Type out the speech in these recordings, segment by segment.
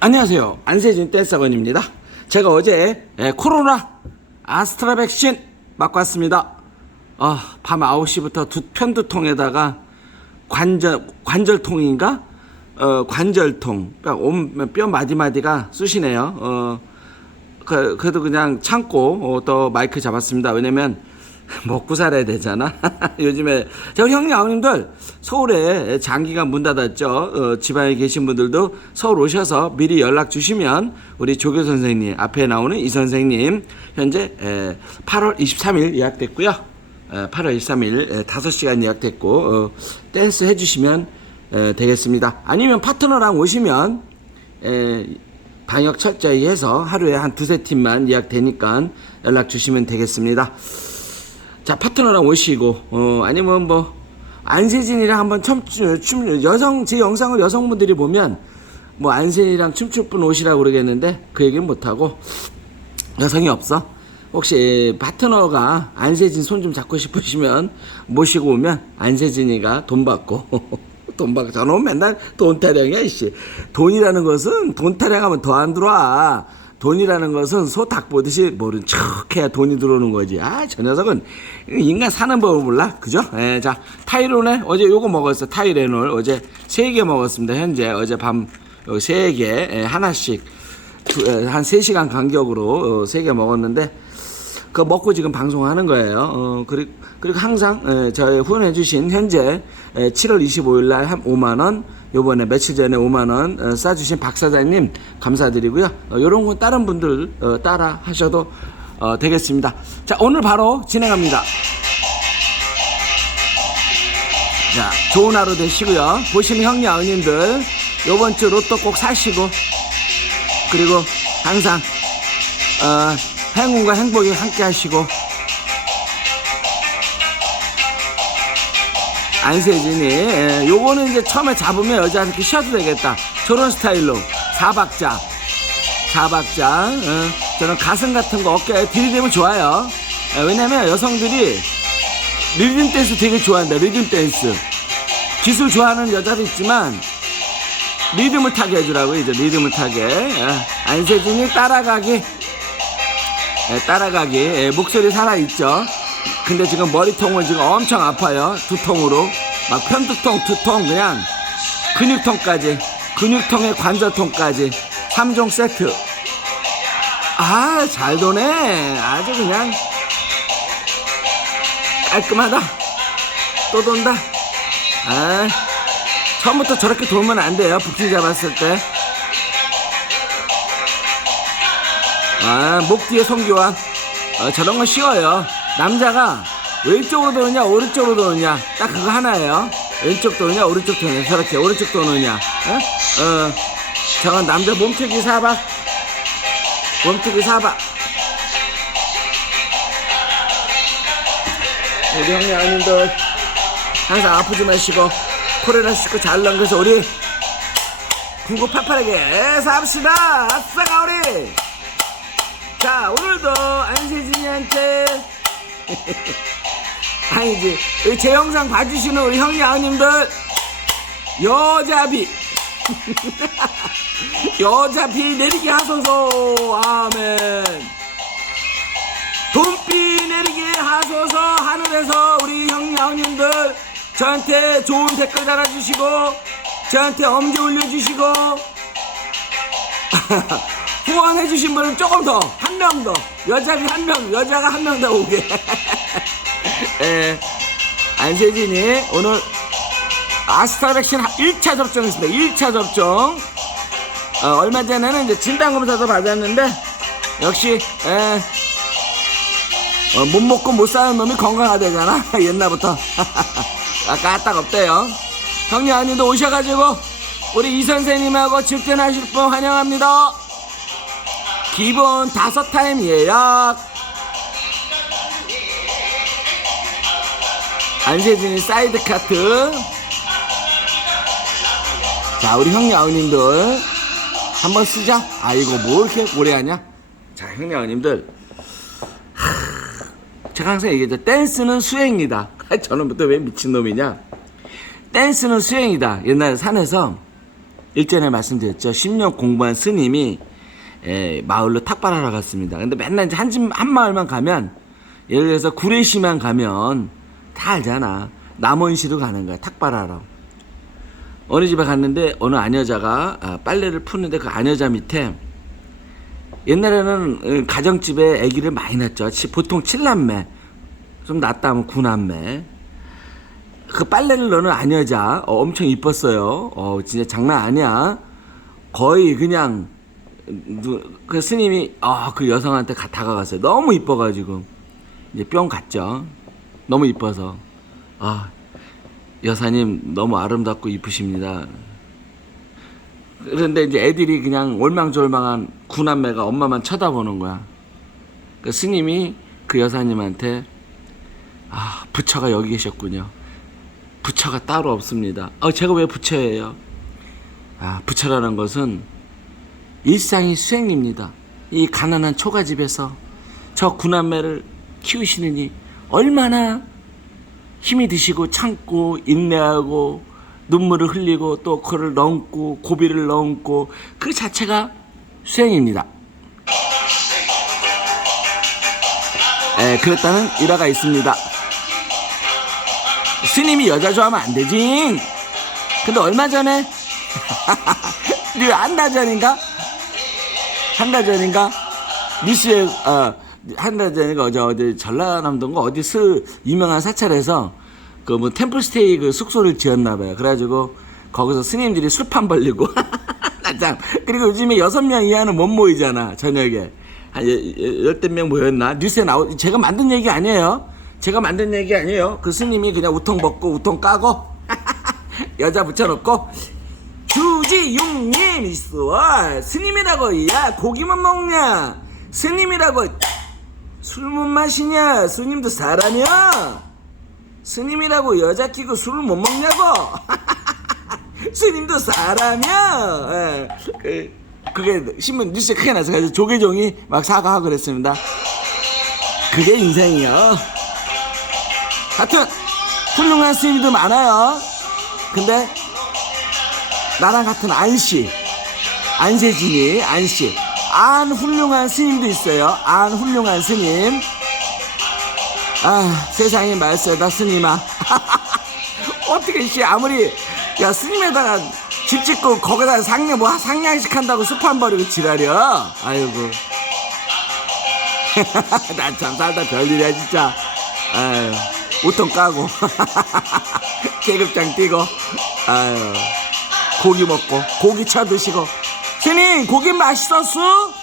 안녕하세요. 안세진 댄서건입니다. 제가 어제 코로나 아스트라 백신 맞고 왔습니다. 밤 9시부터 편두통에다가 관절통인가? 관절통. 그러니까 뼈 마디마디가 쑤시네요. 그래도 그냥 참고 또 마이크 잡았습니다. 왜냐면 먹고 살아야 되잖아. 요즘에 우리 형님 아버님들 서울에 장기가 문 닫았죠. 지방에 계신 분들도 서울 오셔서 미리 연락 주시면 우리 조교 선생님 앞에 나오는 이 선생님 현재 8월 23일 예약됐고요. 8월 23일 5시간 예약됐고 댄스 해주시면 되겠습니다. 아니면 파트너랑 오시면 방역 철저히 해서 하루에 한 두세 팀만 예약되니까 연락 주시면 되겠습니다. 자, 파트너랑 오시고, 아니면 뭐, 안세진이랑 한번 제 영상을 여성분들이 보면, 뭐, 안세진이랑 춤출 분 오시라고 그러겠는데, 그 얘기는 못하고, 여성이 없어. 혹시 파트너가 안세진 손 좀 잡고 싶으시면, 모시고 오면, 안세진이가 돈 받고, 저놈 맨날 돈 타령이야, 이씨. 돈이라는 것은, 돈 타령하면 더 안 들어와. 돈이라는 것은 소 닭 보듯이 모른 척 해야 돈이 들어오는 거지. 저 녀석은 인간 사는 법을 몰라. 그죠? 자, 타이레놀 어제 요거 먹었어요. 타이레놀 어제 3개 먹었습니다. 현재 어제 밤 3개 하나씩 한 3시간 간격으로 3개 먹었는데 그거 먹고 지금 방송하는 거예요. 그리고 항상 저희 후원해주신 현재 7월 25일 날 한 5만원, 요번에 며칠 전에 5만원 쏴주신 박 사장님 감사드리고요. 요런 건 다른 분들 따라 하셔도 되겠습니다. 자, 오늘 바로 진행합니다. 자, 좋은 하루 되시고요. 보시는 형님 아버님들 요번 주 로또 꼭 사시고, 그리고 항상 행운과 행복이 함께 하시고, 안세진이 요거는 이제 처음에 잡으면 여자 이렇게 쉬어도 되겠다. 저런 스타일로 4박자 저는 가슴 같은 거 어깨에 들이대면 좋아요. 왜냐면 여성들이 리듬 댄스 되게 좋아한다. 리듬 댄스 기술 좋아하는 여자도 있지만 리듬을 타게 해주라고. 이제 리듬을 타게. 안세진이 따라가기 목소리 살아있죠. 근데 지금 머리통을 지금 엄청 아파요. 두통으로 막 편두통, 두통, 그냥 근육통까지, 근육통에 관절통까지 3종 세트. 잘 도네. 아주 그냥 깔끔하다. 또 돈다. 처음부터 저렇게 돌면 안 돼요. 붓기 잡았을 때. 목 뒤에 손교환. 저런 거 쉬워요. 남자가 왼쪽으로 도느냐 오른쪽으로 도느냐 딱 그거 하나예요. 왼쪽 도느냐 오른쪽 도느냐. 저렇게 오른쪽 도느냐. 저건 남자 몸투기 4박. 우리 형님 아님들 항상 아프지 마시고 코로나 시고 잘 넘겨서 우리 궁극팔팔하게 삽시다. 아싸가 우리. 자, 오늘도 안세진이한테 아니지, 제 영상 봐주시는 우리 형님 아님들 여자비 여자비 내리게 하소서. 아멘. 돈비 내리게 하소서. 하늘에서 우리 형님 아님들 저한테 좋은 댓글 달아주시고 저한테 엄지 올려주시고 후원해주신 분은 조금 더, 한 명 더, 여자가 한 명 더 오게. 안세진이 오늘 아스트라 백신 1차 접종했습니다. 1차 접종. 얼마 전에는 이제 진단검사도 받았는데, 역시, 못 먹고 못 사는 놈이 건강하대잖아. 옛날부터. 까딱 없대요. 형님 아님도 오셔가지고, 우리 이 선생님하고 집전하실 분 환영합니다. 기본 5타임 예약. 안세진이 사이드 카트. 자, 우리 형님 아우님들 한번 쓰자. 이거 뭐 이렇게 오래 하냐. 자, 형님 아우님들, 제가 항상 얘기했죠. 댄스는 수행이다. 저는 또 왜 미친놈이냐. 댄스는 수행이다. 옛날에 산에서 일전에 말씀드렸죠. 10년 공부한 스님이 마을로 탁발하러 갔습니다. 근데 맨날 이제 한 마을만 가면, 예를 들어서 구례시만 가면 다 알잖아. 남원시로 가는 거야, 탁발하러. 어느 집에 갔는데 어느 아녀자가 빨래를 푸는데 그 아녀자 밑에, 옛날에는 가정집에 아기를 많이 낳죠. 보통 7남매, 좀 낫다 하면 9남매. 그 빨래를 넣는 아녀자 엄청 이뻤어요. 진짜 장난 아니야. 거의 그냥 그 스님이 그 여성한테 다가갔어요. 너무 이뻐가지고 이제 뿅 갔죠. 너무 이뻐서 여사님 너무 아름답고 이쁘십니다. 그런데 이제 애들이 그냥 올망졸망한 9남매가 엄마만 쳐다보는 거야. 그 스님이 그 여사님한테 부처가 여기 계셨군요. 부처가 따로 없습니다. 제가 왜 부처예요? 부처라는 것은 일상이 수행입니다. 이 가난한 초가집에서 저 9남매를 키우시느니 얼마나 힘이 드시고 참고 인내하고 눈물을 흘리고 또 그를 넘고 고비를 넘고 그 자체가 수행입니다. 그랬다는 일화가 있습니다. 스님이 여자 좋아하면 안 되지. 근데 얼마 전에 한 달 전인가 뉴스에 한 달 전인가 어디 전라남도인가 어디 유명한 사찰에서 그 뭐 템플스테이 그 숙소를 지었나봐요. 그래가지고 거기서 스님들이 술판 벌리고 그리고 요즘에 6명 이하는 못 모이잖아. 저녁에 한 열댓 명 모였나. 뉴스에 제가 만든 얘기 아니에요. 그 스님이 그냥 우통 벗고 우통 까고 여자 붙여놓고 주지용님 있어. 스님이라고 야 고기만 먹냐. 스님이라고 술 못 마시냐. 스님도 사람이야. 스님이라고 여자 끼고 술을 못 먹냐고. 스님도 사람이야. 그게 신문 뉴스에 크게 나서 그래서 조계종이 막 사과하고 그랬습니다. 그게 인생이요. 하여튼 훌륭한 스님도 많아요. 근데 나랑 같은 안세진이 안 훌륭한 스님도 있어요. 안 훌륭한 스님. 세상이 말세다 스님아. 어떻게 아무리 스님에다가 집 짓고 거기다 상냥식 한다고 수판 버리고 지랄이야. 아이고. 난 참 살다 별일이야 진짜. 아유, 우통 까고 계급장 뛰고 고기 먹고 고기 쳐 드시고. 스님 고기 맛있었어?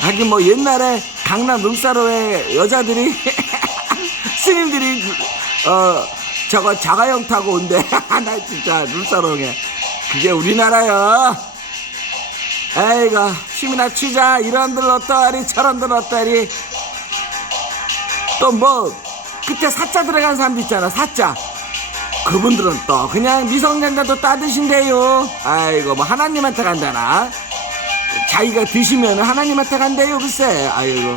하긴 뭐 옛날에 강남 룸사로에 여자들이 스님들이 저거 자가용 타고 온대. 나 진짜 룸사롱에 그게 우리나라야. 아이고 춤이나 추자. 이런들 어떠하리 저런들 어떠하리. 또 뭐 그때 사자 들어간 사람도 있잖아. 사자. 그분들은 또 그냥 미성년자도 따드신대요. 아이고 뭐 하나님한테 간다나. 자기가 드시면 하나님한테 간대요. 글쎄. 아이고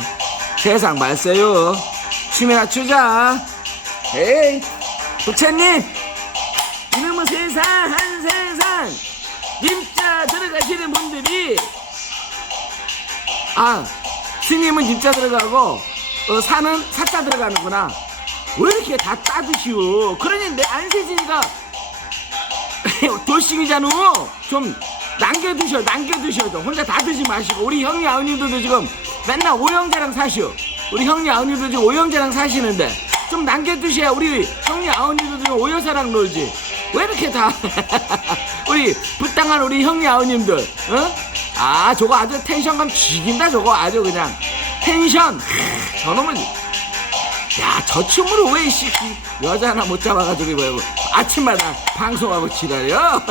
세상 말세요. 춤이나 추자. 에이 부처님 이놈의 세상 한 세상 님자 들어가시는 분들이 스님은 님자 들어가고 사는 사자 들어가는구나. 왜 이렇게 다 따드시오. 그러니 내 안세진이가 돌싱이잖아. 좀 남겨두셔. 혼자 다 드지 마시고. 우리 형님 아버님들도 지금 맨날 오형제랑 사시오. 우리 형님 아버님도 지금 오형제랑 사시는데 좀 남겨두셔야 우리 형님 아버님도 지금 오여사랑 놀지. 왜 이렇게 다 우리 불당한 우리 형님 아버님들. 저거 아주 텐션감 죽인다. 저거 아주 그냥 텐션. 저놈은 저 춤으로 왜 여자 하나 못 잡아가지고 뭐 아침마다 방송하고 지랄이야.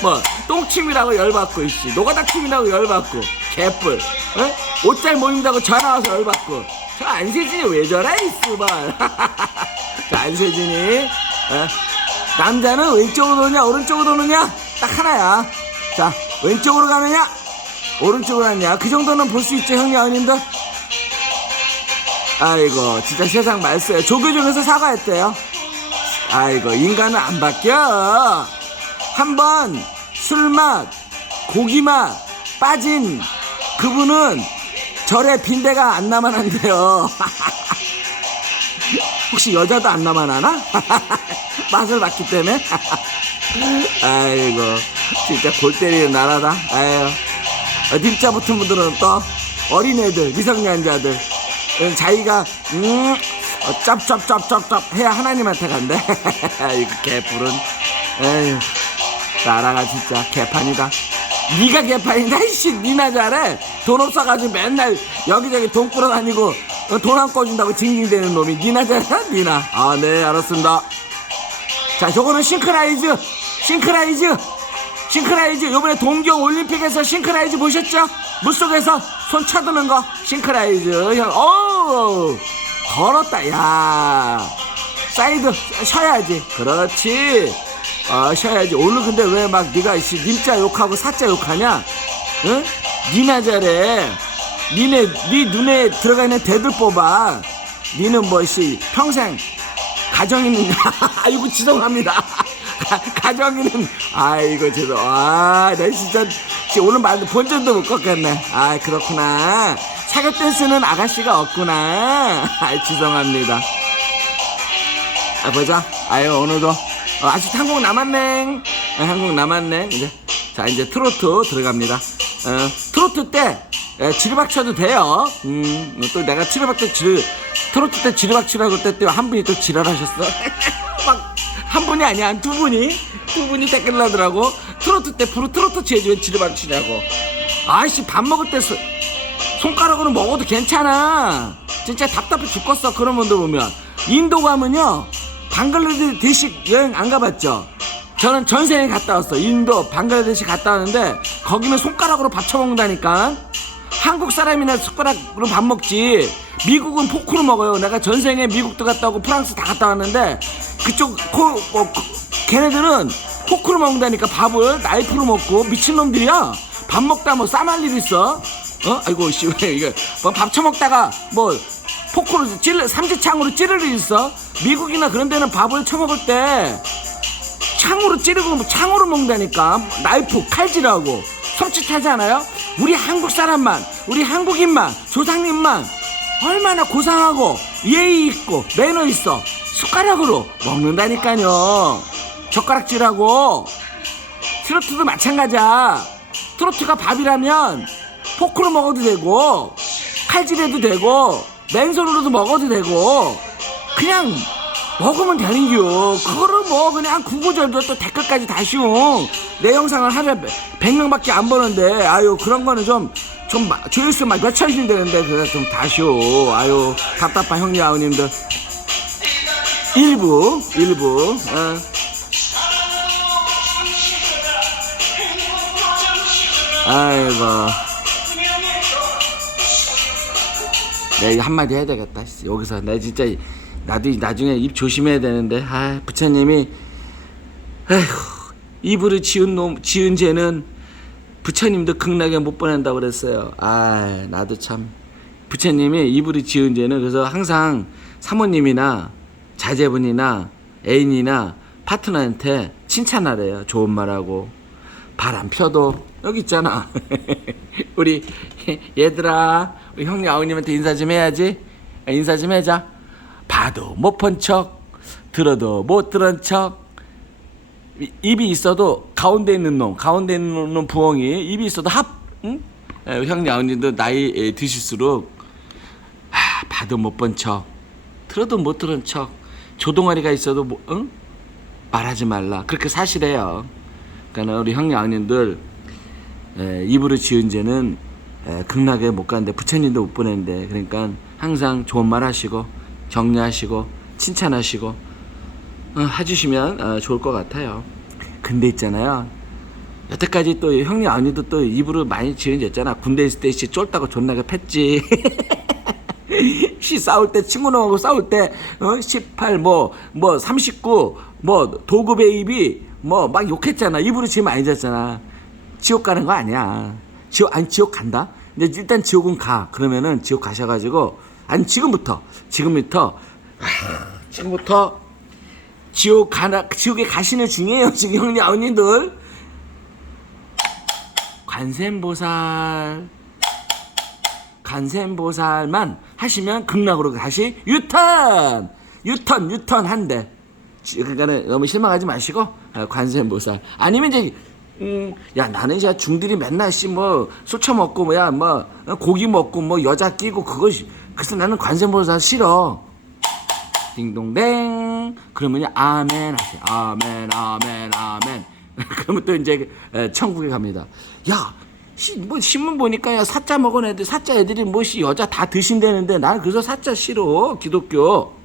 뭐 똥침이라고 열받고 노가다침이라고 열받고 개뿔. 옷잘 모입다고 전화와서 열받고. 저 안세진이 왜 저래 이스발. 저 안세진이 남자는 왼쪽으로 도느냐 오른쪽으로 도느냐 딱 하나야. 자 왼쪽으로 가느냐 오른쪽으로 가느냐 그 정도는 볼 수 있죠 형님 아버님들. 아이고 진짜 세상 말세요. 조교종에서 사과했대요. 아이고, 인간은 안 바뀌어. 한번 술맛, 고기맛 빠진 그분은 절에 빈대가 안 나만 한대요. 혹시 여자도 안 나만 하나? 맛을 봤기 때문에. 아이고, 진짜 골 때리는 나라다. 아유, 님자 붙은 분들은 또 어린애들, 미성년자들, 자기가 짭짭짭짭짭 해야 하나님한테 간대. 이거 개뿔은. 에휴, 나라가 진짜 개판이다. 니가 개판이다. 이씨, 니나 잘해. 돈 없어가지고 맨날 여기저기 돈 끌어다니고 돈 안 꿔준다고 징징대는 놈이 니나 잘해. 니나. 아, 네, 알았습니다. 자, 저거는 싱크라이즈. 요번에 동경 올림픽에서 싱크라이즈 보셨죠? 물속에서 손 쳐드는 거 싱크라이즈. 형, 걸었다. 야, 사이드 쉬어야지. 그렇지. 쉬어야지. 오늘 근데 왜 막 네가 님자 욕하고 사자 욕하냐? 응? 니나 잘해. 네 눈에 들어가 있는 대들 뽑아. 니는 뭐 평생 가정 있는. 아이고, 죄송합니다. 가정이는. 아이고, 죄송. 나 진짜 오늘 말도 본전도 못 걷겠네. 아, 그렇구나. 사교 댄스는 아가씨가 없구나. 죄송합니다. 보자. 아유, 오늘도 아직 한 곡 남았네. 이제 자, 이제 트로트 들어갑니다. 트로트 때 지르박쳐도 돼요. 또 내가 트로트 때 지르박치라고 그때 또 한 분이 또 지랄하셨어. 막 한 분이 아니야, 두 분이 댓글 나더라고. 트로트 때 트로트 치야지 왜 지르박치냐고. 아이씨, 밥 먹을 때 손가락으로 먹어도 괜찮아. 진짜 답답해 죽겠어. 그런 분들 보면. 인도 가면요, 방글라데시 여행 안 가봤죠? 저는 전생에 갔다 왔어. 인도 방글라데시 갔다 왔는데 거기는 손가락으로 밥 처먹는다니까. 한국 사람이나 숟가락으로 밥 먹지. 미국은 포크로 먹어요. 내가 전생에 미국도 갔다 오고 프랑스 다 갔다 왔는데 그쪽 걔네들은 포크로 먹는다니까. 밥을 나이프로 먹고. 미친놈들이야. 밥 먹다 뭐 싸말 일 있어? 아이고, 씨, 왜 이거 뭐 밥 처먹다가 뭐 포크로 삼지창으로 찌를 일 있어? 미국이나 그런 데는 밥을 처먹을 때 창으로 찌르고 창으로 먹는다니까. 나이프, 칼질하고. 섬찟하지 않아요? 우리 한국 사람만, 우리 한국인만, 조상님만 얼마나 고상하고 예의 있고 매너 있어. 숟가락으로 먹는다니까요. 젓가락질하고. 트로트도 마찬가지야. 트로트가 밥이라면 포크로 먹어도 되고 칼질해도 되고 맨손으로도 먹어도 되고 그냥 먹으면 되는겨. 그거를 뭐 그냥 구구절절 또 댓글까지 다 씌운. 내 영상을 하루에 100명밖에 안 보는데 아유, 그런 거는 좀 조회수 막 몇천씩 되는데 그래 좀 다 쉬워. 아유, 답답한 형님 아우님들. 일부 아이고, 내가 이거 한마디 해야 되겠다. 여기서 나 진짜 나도 나중에 입 조심해야 되는데. 부처님이 입으로 지은 죄는 부처님도 극락에 못 보낸다고 그랬어요. 나도 참. 부처님이 입으로 지은 죄는, 그래서 항상 사모님이나 자제분이나 애인이나 파트너한테 칭찬하래요. 좋은 말하고. 바람 펴도 여기 있잖아. 우리 얘들아, 우리 형님 아우님한테 인사 좀 해야지. 인사 좀 해자. 봐도 못 본 척, 들어도 못 들은 척. 입이 있어도 가운데 있는 놈 부엉이. 입이 있어도 응? 형님 아우님도 나이 드실수록 봐도 못 본 척, 들어도 못 들은 척, 조동아리가 있어도 말하지 말라. 그렇게 사시래요. 그러니까 우리 형님 아우님들 입으로 지은 죄는 극락에 못 가는데 부처님도 못 보내는데, 그러니까 항상 좋은 말 하시고 격려하시고 칭찬하시고 해주시면 좋을 것 같아요. 근데 있잖아요, 여태까지 또 형님 아우님도 또 입으로 많이 지은 죄 있잖아. 군대 있을 때 쫄다고 존나게 팼지. 싸울 때, 친구놈하고 싸울 때 18 39 도구 베이비 막 욕했잖아. 입으로 지으면 아니잖아. 지옥 가는 거 아니야. 지옥 간다? 근데 일단 지옥은 가. 그러면은 지옥 가셔가지고, 지금부터 지옥에 가시는 중이에요 지금 형님 아버님들. 관세음보살만 하시면 극락으로 다시 유턴 한대. 그러니까는 너무 실망하지 마시고 관세음보살 아니면 이제 야 나는 이제 중들이 맨날 뭐 술 처먹고 뭐야 뭐 고기 먹고 뭐 여자 끼고 그것이 그래서 나는 관세음보살 싫어. 딩동댕 그러면 아멘 하세요. 아멘 그러면 또 이제 천국에 갑니다. 야 뭐 신문 보니까 야 사자 먹은 애들 사자 애들이 뭐시 여자 다 드신다는데 난 그래서 사자 싫어 기독교.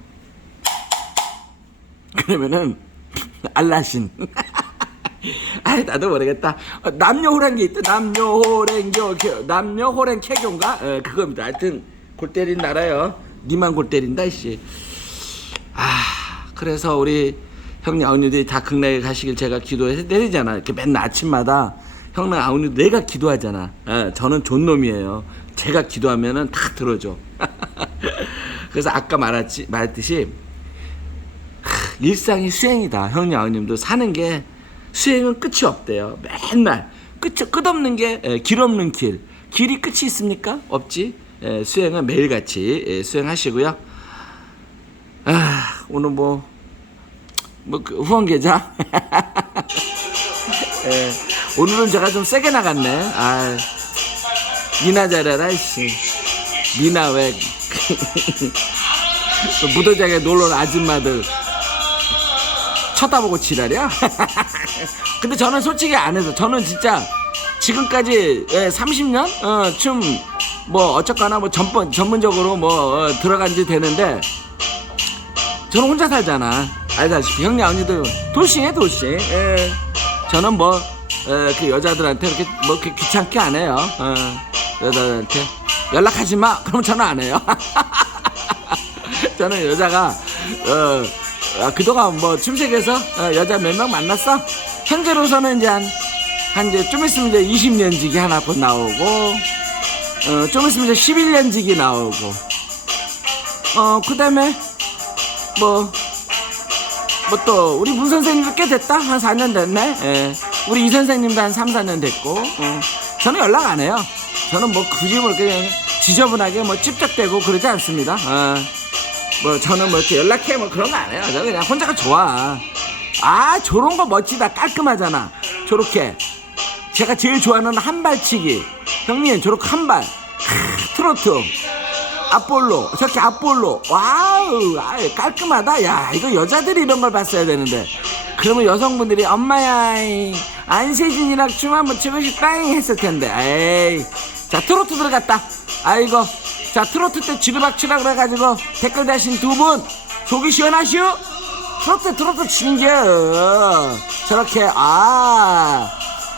그러면은 알라신 나도 모르겠다. 남녀호랭이 있다. 남녀호랭 캐교인가 그겁니다. 하여튼 골 때린 나라요. 니만 골 때린다 씨. 그래서 우리 형님 아우님들이 다 극락에 가시길 제가 기도해드리잖아. 이렇게 맨날 아침마다 형님 아우님 내가 기도하잖아. 저는 존놈이에요. 제가 기도하면은 다 들어줘. 그래서 아까 말했듯이 일상이 수행이다. 형님 아우님도 사는 게 수행은 끝이 없대요. 맨날 끝없는 게 길 없는 길이 끝이 있습니까? 없지. 수행은 매일같이 수행하시고요. 오늘 후원 계좌 오늘은 제가 좀 세게 나갔네. 니나 잘해라 씨. 니나 왜 무도장에 놀러 온 아줌마들 쳐다보고 지랄이야? 근데 저는 솔직히 안 해서 저는 진짜 지금까지 30년 좀 뭐 어쨌거나 뭐 전문적으로 뭐 들어간 지 되는데 저는 혼자 살잖아. 알다시피 형님 아버지도 돌싱해 돌싱. 저는 그 여자들한테 이렇게 귀찮게 안 해요. 여자들한테 연락하지 마. 그럼 저는 안 해요. 저는 여자가 그동안 춤색에서 여자 몇 명 만났어. 현재로서는 이제 좀 있으면 이제 20년 지기 하나 곧 나오고, 좀 있으면 이제 11년 지기 나오고, 그 다음에 또 우리 문 선생님도 꽤 됐다. 한 4년 됐네. 우리 이 선생님도 한 3, 4년 됐고. 저는 연락 안 해요. 저는 굳이 그냥 지저분하게 찝쩍대고 그러지 않습니다. 저는 이렇게 연락해 그런 거 안 해요. 저는 그냥 혼자가 좋아. 저런 거 멋지다. 깔끔하잖아. 저렇게 제가 제일 좋아하는 한발치기. 형님 저렇게 한발 트로트 아폴로 저렇게 아폴로 와우 깔끔하다. 야 이거 여자들이 이런 걸 봤어야 되는데. 그러면 여성분들이 엄마야 안세진이랑 춤 한번 추고 싶다잉 했을 텐데. 에이 자 트로트 들어갔다. 아이고 자 트로트 때 지르박치라 그래가지고 댓글 다신 두 분 속이 시원하시오? 트로트 친겨 저렇게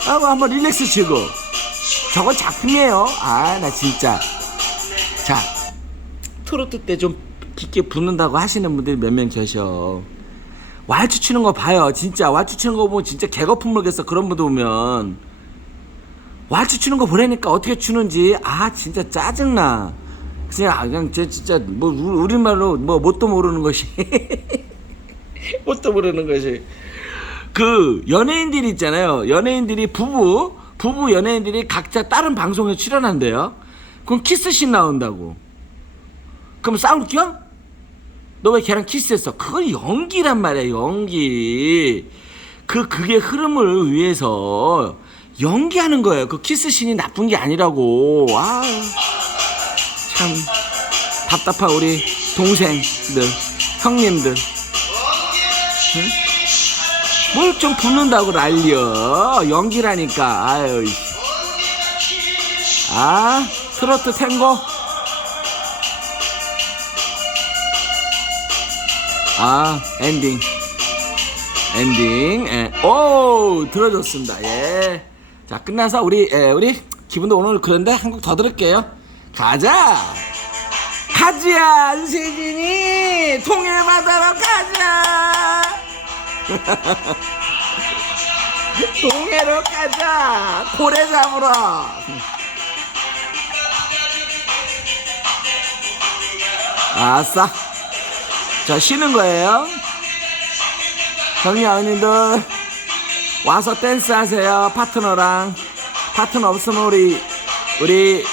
한번 릴렉스 치고. 저건 작품이에요. 나 진짜. 자 트로트 때 좀 깊게 붙는다고 하시는 분들이 몇 명 계셔. 왈츠 치는 거 봐요. 진짜 왈츠 치는 거 보면 진짜 개거품 물겠어. 그런 분들 보면 왈츠 치는 거 보라니까 어떻게 추는지. 진짜 짜증나. 그냥 진짜 우리말로 뭣도 모르는 것이 뭣도 모르는 것이 그 연예인들이 있잖아요. 연예인들이 부부 연예인들이 각자 다른 방송에 출연한대요. 그럼 키스씬 나온다고. 그럼 싸울 겨? 너 왜 걔랑 키스했어? 그건 연기란 말이야. 연기. 그게 흐름을 위해서 연기하는 거예요. 그 키스씬이 나쁜 게 아니라고. 참 답답한 우리 동생들 형님들. 응? 뭘 좀 붙는다고 난리여. 연기라니까. 트로트 탱고. 엔딩. 오 들어줬습니다. 예. 자 끝나서 우리 기분도 오늘 그런데 한 곡 더 들을게요. 가자 안세진이 통일받으러 가자. 동해로 가자. 고래 잡으러. 아싸. 자 쉬는 거예요. 형님 아버님들 와서 댄스 하세요. 파트너랑. 파트너 없으면 우리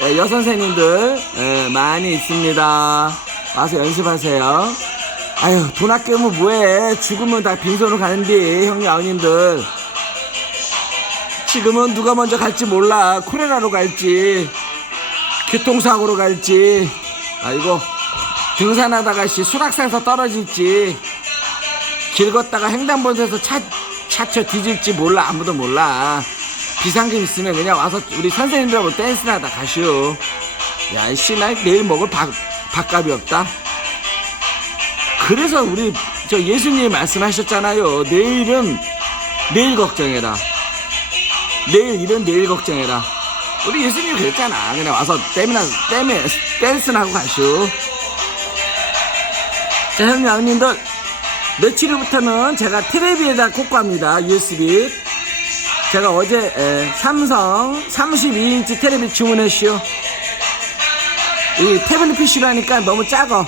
여선생님들 많이 있습니다. 와서 연습하세요. 아유, 돈 아끼면 뭐해. 죽으면 다 빈손으로 가는데 형님 아버님들. 지금은 누가 먼저 갈지 몰라. 콜레라로 갈지 교통사고로 갈지, 아이고, 등산하다가 수락산에서 떨어질지, 길 걷다가 횡단보도에서 차쳐 뒤질지 몰라. 아무도 몰라. 비상금 있으면 그냥 와서 우리 선생님들하고 댄스나 하다 가시오. 야, 이씨, 나 내일 먹을 밥값이 없다. 그래서 우리 예수님이 말씀하셨잖아요. 내일 걱정해라. 내일 일은 내일 걱정해라. 우리 예수님이 그랬잖아. 그냥 와서 댄스나 하고 가시오. 자, 형님 아버님들, 며칠 후부터는 제가 텔레비에다 꽂고 합니다. USB. 제가 어제 삼성 32인치 텔레비 주문했시오. 이 태블릿 PC로 하니까 너무 작아.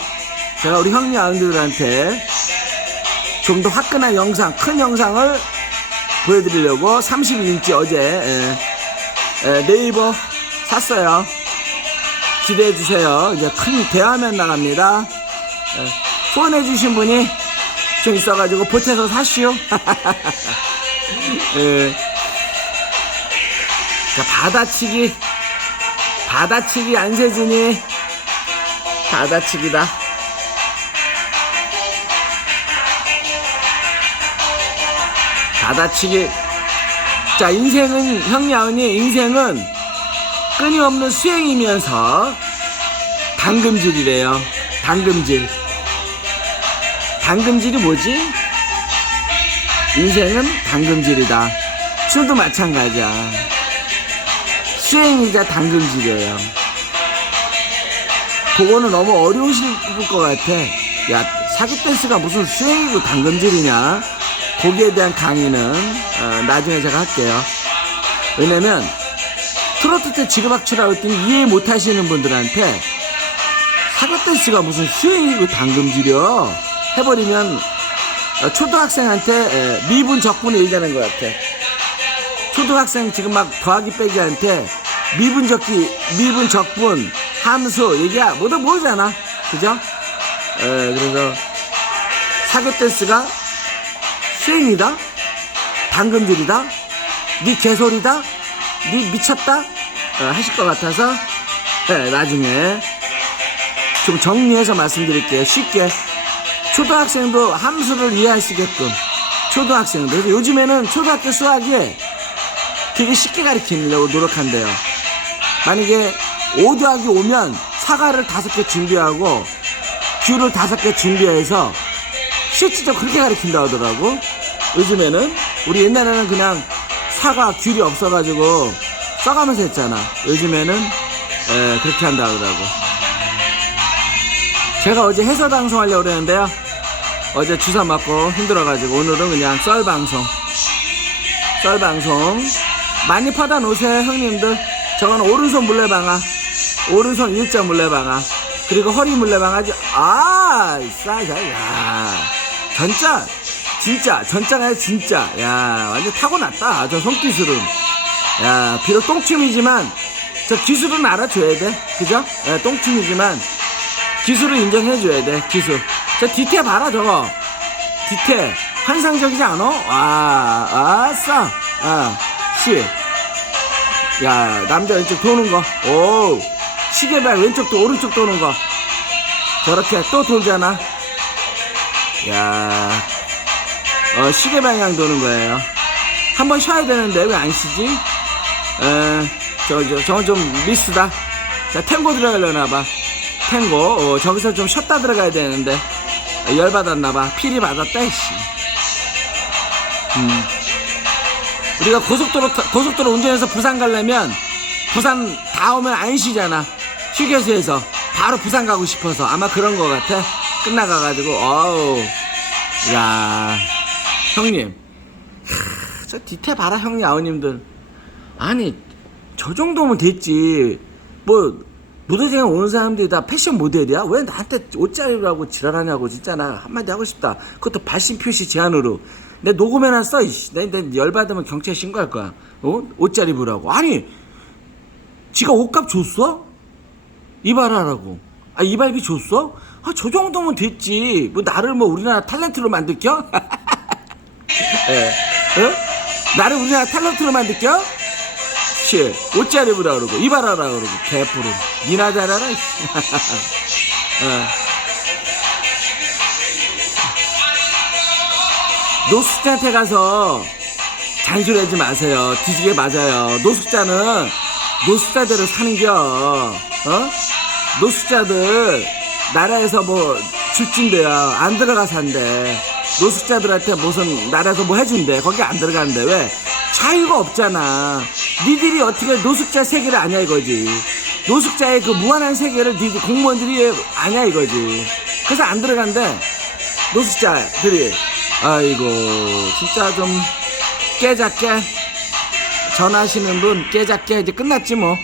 제가 우리 형님 아버님들한테 좀 더 화끈한 영상, 큰 영상을 보여드리려고 32인치 어제 네이버 샀어요. 기대해주세요. 이제 큰 대화면 나갑니다. 후원해주신 분이 좀 있어가지고 보태서 사시오. 자, 받아치기 안세진이 받아치기다. 받아치기. 자, 인생은, 형님 아버님, 인생은 끊임없는 수행이면서 당금질이래요. 당금질. 당금질이 뭐지? 인생은 당금질이다. 술도 마찬가지야. 수행이자 당금질이에요. 그거는 너무 어려우실 것 같아. 야, 사기 댄스가 무슨 수행이고 당금질이냐? 거기에 대한 강의는 나중에 제가 할게요. 왜냐면 트로트 때 지르박추라고 했더니 이해 못 하시는 분들한테 사기 댄스가 무슨 수행이고 당금질이요 해버리면 초등학생한테 미분 적분을 얘기하는 것 같아. 초등학생 지금 막 더하기 빼기한테 미분 적분 함수 얘기야 뭐다 모르잖아. 그죠? 그래서 사기 댄스가 수행이다, 당금질이다, 니 개소리다, 니 미쳤다 하실 것 같아서 나중에 좀 정리해서 말씀드릴게요. 쉽게 초등학생도 함수를 이해하시게끔. 초등학생들 요즘에는 초등학교 수학에 되게 쉽게 가르치려고 노력한대요. 만약에 5 더하기 5면 사과를 5개 준비하고 귤을 5개 준비해서 실질적으로 그렇게 가르친다 하더라고. 요즘에는. 우리 옛날에는 그냥 사과 귤이 없어가지고 써가면서 했잖아. 요즘에는 그렇게 한다 하더라고. 제가 어제 해설 방송하려고 그랬는데요, 어제 주사 맞고 힘들어가지고 오늘은 그냥 썰 방송 많이 퍼다 놓으세요 형님들. 저거는 오른손 물레방아, 오른손 일자 물레방아, 그리고 허리 물레방아지. 야, 전자가 진짜, 야, 완전 타고났다. 저 손기술은. 야, 비록 똥춤이지만 저 기술은 알아줘야 돼. 그죠? 똥춤이지만 기술을 인정해줘야 돼. 기술. 저 뒤태 봐라. 저거 뒤태 환상적이지 않아? 와, 아싸. 야, 남자 왼쪽 도는 거. 오, 시계발 왼쪽도 오른쪽 도는 거. 저렇게 또 돌잖아. 야, 시계 방향 도는 거예요. 한번 쉬어야 되는데 왜 안 쉬지? 저건 좀 미스다. 자, 탱고 들어가려나봐. 탱고. 저기서 좀 쉬었다 들어가야 되는데 열받았나봐. 필이 받았다. 씨. 우리가 고속도로 운전해서 부산 가려면 부산 다 오면 안 쉬잖아. 휴게소에서 바로 부산 가고 싶어서 아마 그런 거 같아. 끝나가가지고 어우, 야, 형님, 저 뒤태 봐라 형님 아버님들. 아니 저 정도면 됐지. 뭐 무대장에 오는 사람들이 다 패션 모델이야? 왜 나한테 옷자리라고 지랄하냐고. 진짜 나 한마디 하고 싶다. 그것도 발신 표시 제한으로. 내 녹음해놨어. 이씨. 내 열받으면 경찰 신고할 거야. 옷자리 입으라고. 아니, 지가 옷값 줬어? 이발하라고. 아, 이발비 줬어? 아, 저 정도면 됐지. 뭐 나를 뭐 우리나라 탤런트로 만들겨? 예. 나를 우리나라 탤런트로 만들겨? 씨, 옷자리 입으라 그러고 이발하라 그러고 개뿔은 니나 잘하라. 노숙자한테 가서 잔소리하지 마세요. 뒤지게 맞아요. 노숙자는 노숙자대로 사는겨. 노숙자들 나라에서 뭐 줄진대요. 안 들어가 산대. 노숙자들한테 무슨 나라에서 뭐 해준대. 거기 안 들어간대. 왜? 자유가 없잖아. 니들이 어떻게 노숙자 세계를 아냐 이거지. 노숙자의 그 무한한 세계를 니들 공무원들이 아냐 이거지. 그래서 안 들어간대. 노숙자들이. 아이고 진짜 좀 깨작게 전화하시는 분 깨작게 이제 끝났지 뭐.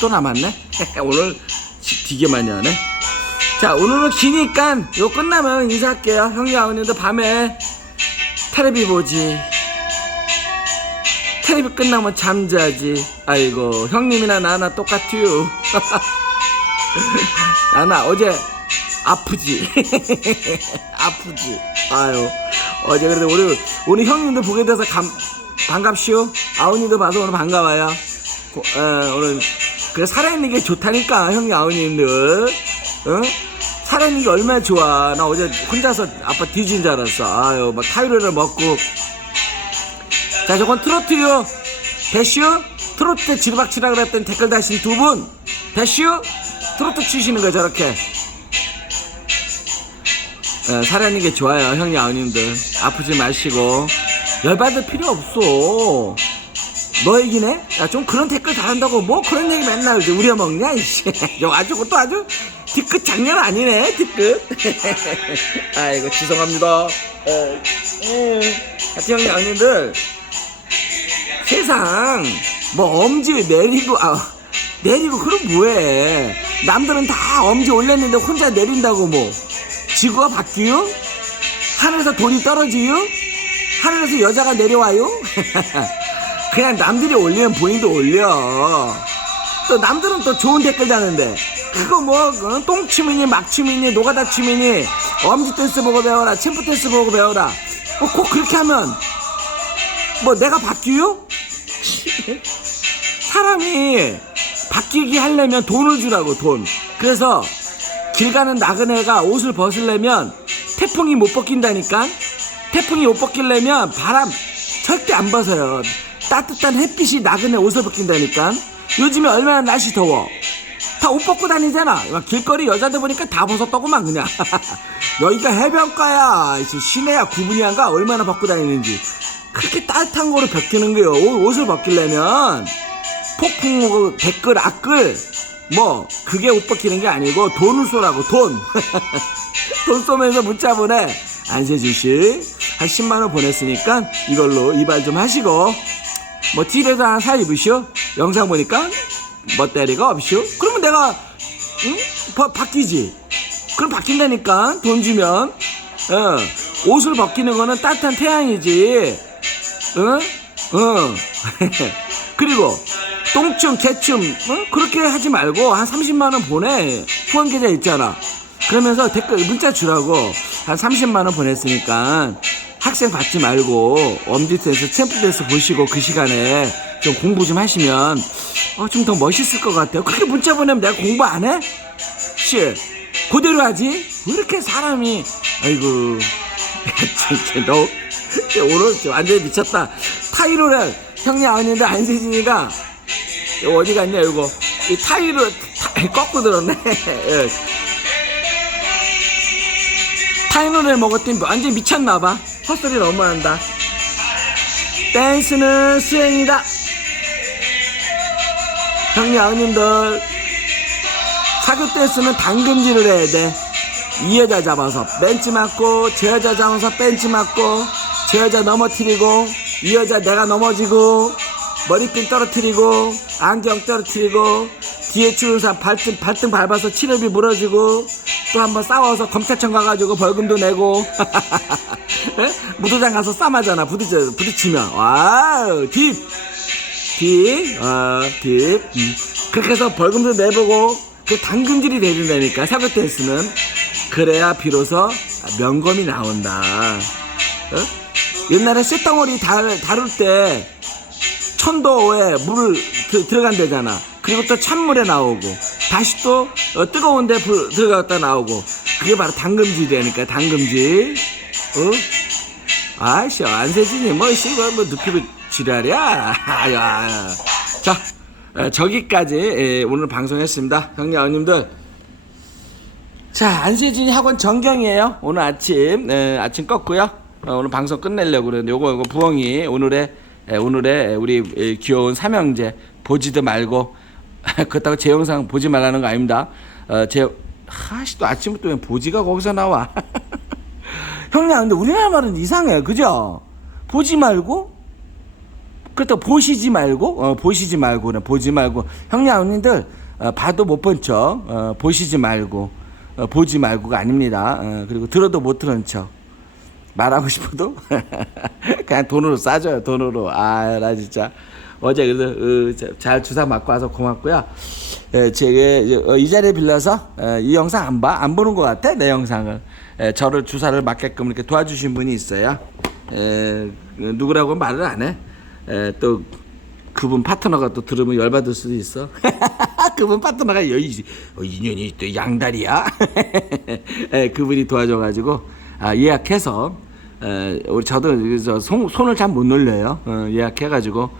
또 남았네. 오늘 되게 많이 하네. 자, 오늘은 기니까 요 끝나면 인사할게요. 형님 아버님도 밤에 텔레비 보지. 텔레비 끝나면 잠자지. 아이고 형님이나 나나 똑같아요. 나나 어제 아프지. 아프지. 아유 어제 그래도 오늘 형님도 보게 돼서 반갑시오. 아우님도 봐서 오늘 반가워요. 오늘 그래 살아있는 게 좋다니까 형님 아우님들. 살아있는 게 얼마나 좋아. 나 어제 혼자서 아빠 뒤진 줄 알았어. 아유 막 타이레를 먹고. 자, 저건 트로트요. 배슈 트로트 때 지르박치라 그랬더니 댓글 다신 두 분. 배슈 트로트 추시는 거 저렇게. 살아있는 게 좋아요 형님 아우님들. 아프지 마시고 열받을 필요 없어. 너 얘기네? 야, 좀 그런 댓글 달한다고 뭐 그런 얘기 맨날 우려먹냐 이씨. 아주 그것도 아주 뒤끝 장난 아니네 뒤끝. 아이고 죄송합니다. 하여튼 형님 아우님들 세상 뭐 엄지 내리고 내리고 그럼 뭐해. 남들은 다 엄지 올렸는데 혼자 내린다고 뭐 지구가 바뀌요? 하늘에서 돈이 떨어지요? 하늘에서 여자가 내려와요? 그냥 남들이 올리면 본인도 올려. 또 남들은 또 좋은 댓글 다는데 그거 뭐 똥춤이니 막춤이니 노가다 춤이니 엄지 댄스 보고 배워라 챔프 댄스 보고 배워라 뭐 꼭 그렇게 하면 뭐 내가 바뀌요? 사람이 바뀌게 하려면 돈을 주라고 돈. 그래서 길 가는 나그네가 옷을 벗으려면 태풍이 못 벗긴다니까. 태풍이 못 벗기려면 바람 절대 안 벗어요. 따뜻한 햇빛이 나그네 옷을 벗긴다니까. 요즘에 얼마나 날씨 더워. 다 옷 벗고 다니잖아. 길거리 여자들 보니까 다 벗었더구만 그냥. 여기가 해변가야 시내야 구분이한가 얼마나 벗고 다니는지. 그렇게 따뜻한 거로 벗기는 거예요. 옷을 벗기려면 폭풍 댓글 악글 뭐 그게 옷 벗기는 게 아니고 돈을 쏘라고 돈. 돈 쏘면서 문자 보내. 안세진씨 한 10만원 보냈으니까 이걸로 이발 좀 하시고 뭐 TV에서 하나 사 입으시오. 영상 보니까 멋대리가 없시오. 그러면 내가 바뀌지. 그럼 바뀐다니까 돈 주면. 옷을 벗기는 거는 따뜻한 태양이지. 그리고 똥춤 개춤 그렇게 하지 말고 한 30만원 보내. 후원 계좌 있잖아. 그러면서 댓글 문자 주라고. 한 30만원 보냈으니까 학생 받지 말고 엄지 댄스 챔프 댄스 보시고 그 시간에 좀 공부 좀 하시면 좀 더 멋있을 것 같아요. 그렇게 문자 보내면 내가 공부 안 해? 씨 그대로 하지. 왜 이렇게 사람이 아이고 진짜 너 오늘 완전히 미쳤다. 타이로를 형님 아버님들 안세진이가 어디 갔냐 이거 이 타이로 꺾고 들었네. 타이로를 먹었더니 완전히 미쳤나봐. 헛소리 너무 한다. 댄스는 수행이다. 형님 아버님들 사교 댄스는 당금질을 해야 돼. 이 여자 잡아서 벤치 맞고 저 여자 잡아서 벤치 맞고 저 여자 넘어뜨리고 이 여자 내가 넘어지고 머리핀 떨어뜨리고 안경 떨어뜨리고 뒤에 추는 사람 발등 밟아서 치료비 물어주고 또 한번 싸워서 검찰청 가가지고 벌금도 내고 에? 무도장 가서 싸마잖아 부딪히면 와우 딥 그렇게 해서 벌금도 내보고 그 당근질이 되는다니까 사고 댄스는 그래야 비로소 명검이 나온다. 옛날에 쇳덩어리 다룰 때 천도에 물 들어간대잖아. 그리고 또 찬물에 나오고 다시 또 뜨거운 데 불 들어갔다 나오고 그게 바로 당금질이라니까 당금질. 아이씨 안세진이 뭐 눕히고 지랄이야. 자 저기까지 오늘 방송했습니다. 형님 어머님들. 자 안세진이 학원 전경이에요. 오늘 아침 껐고요. 오늘 방송 끝내려고 그러는데 요거 부엉이 오늘의 우리 귀여운 삼형제 보지도 말고 그렇다고 제 영상 보지 말라는 거 아닙니다. 또 아침부터 왜 보지가 거기서 나와. 형님 근데 우리나라 말은 이상해 그죠? 보지 말고 그렇다고 보시지 말고 보시지 말고 그래 보지 말고 형님 언니들 봐도 못 본 척 보시지 말고 보지 말고가 아닙니다. 그리고 들어도 못 들은 척 말하고 싶어도 그냥 돈으로 싸줘요. 돈으로. 나 진짜 어제 그래서 잘 주사 맞고 와서 고맙고요. 제가 이 자리에 빌려서 이 영상 안 보는 것 같아 내 영상을. 저를 주사를 맞게끔 이렇게 도와주신 분이 있어요. 누구라고 말을 안 해. 또 그분 파트너가 또 들으면 열받을 수도 있어. 그분 파트너가 인연이 또 양다리야. 그분이 도와줘가지고 예약해서 우리 저도 손을 잘 못 놀려요. 예약해가지고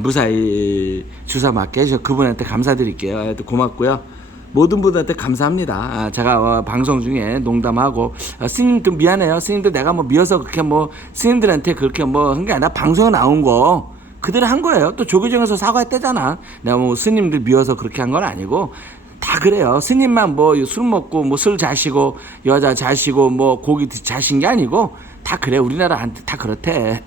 무사히 주사 맞게 해서 그분한테 감사드릴게요. 고맙고요. 모든 분들한테 감사합니다. 제가 방송 중에 농담하고 스님들 미안해요. 스님들 내가 뭐 미워서 그렇게 뭐 스님들한테 그렇게 뭐 한 게 아니라 방송에 나온 거 그대로 한 거예요. 또 조교정에서 사과했대잖아. 내가 뭐 스님들 미워서 그렇게 한 건 아니고 다 그래요. 스님만 뭐 술 먹고 뭐 술 자시고 여자 자시고 뭐 고기 자신 게 아니고 다 그래. 우리나라한테 다 그렇대.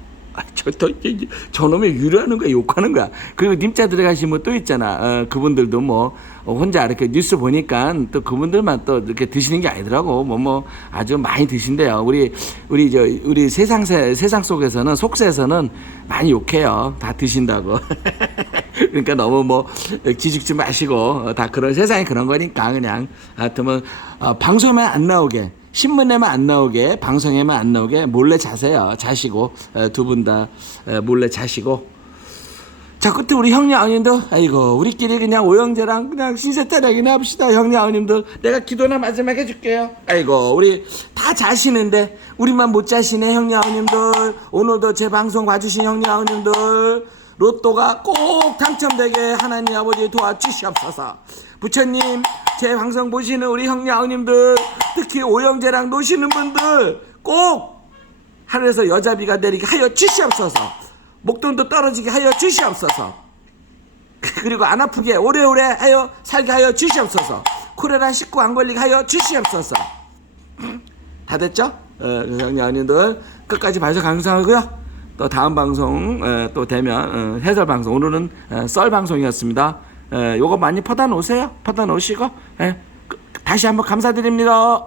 저놈이 유료하는 거야 욕하는 거야. 그리고 님자 들어가시면 또 있잖아. 그분들도 뭐 혼자 이렇게 뉴스 보니까 또 그분들만 또 이렇게 드시는 게 아니더라고. 뭐 아주 많이 드신대요. 우리 세상 속에서는 속세에서는 많이 욕해요. 다 드신다고. 그러니까 너무 뭐 기죽지 마시고 다 그런 세상이 그런 거니까 그냥 하여튼 뭐 방송에만 안 나오게. 신문에만 안 나오게 방송에만 안 나오게 몰래 자세요. 자시고 두 분 다 몰래 자시고. 자 끝에 우리 형님 아님들 아이고 우리끼리 그냥 오영재랑 그냥 신세타령이나 합시다. 형님 아님들 내가 기도나 마지막에 해줄게요. 아이고 우리 다 자시는데 우리만 못 자시네. 형님 아님들 오늘도 제 방송 봐주신 형님 아님들 로또가 꼭 당첨되게 하나님 아버지 도와주시옵소서. 부처님 제 방송 보시는 우리 형님 아님들 특히 오영재랑 노시는 분들 꼭 하늘에서 여자비가 내리게 하여 주시옵소서. 목돈도 떨어지게 하여 주시옵소서. 그리고 안 아프게 오래오래 하여 살게 하여 주시옵소서. 코레라 19 안 걸리게 하여 주시옵소서. 다 됐죠? 형님 아님들 끝까지 봐주셔서 감사하고요. 또 다음 방송 또 되면 해설 방송 오늘은 썰 방송이었습니다. 요거 많이 퍼다 놓으세요. 퍼다 놓으시고 다시 한번 감사드립니다.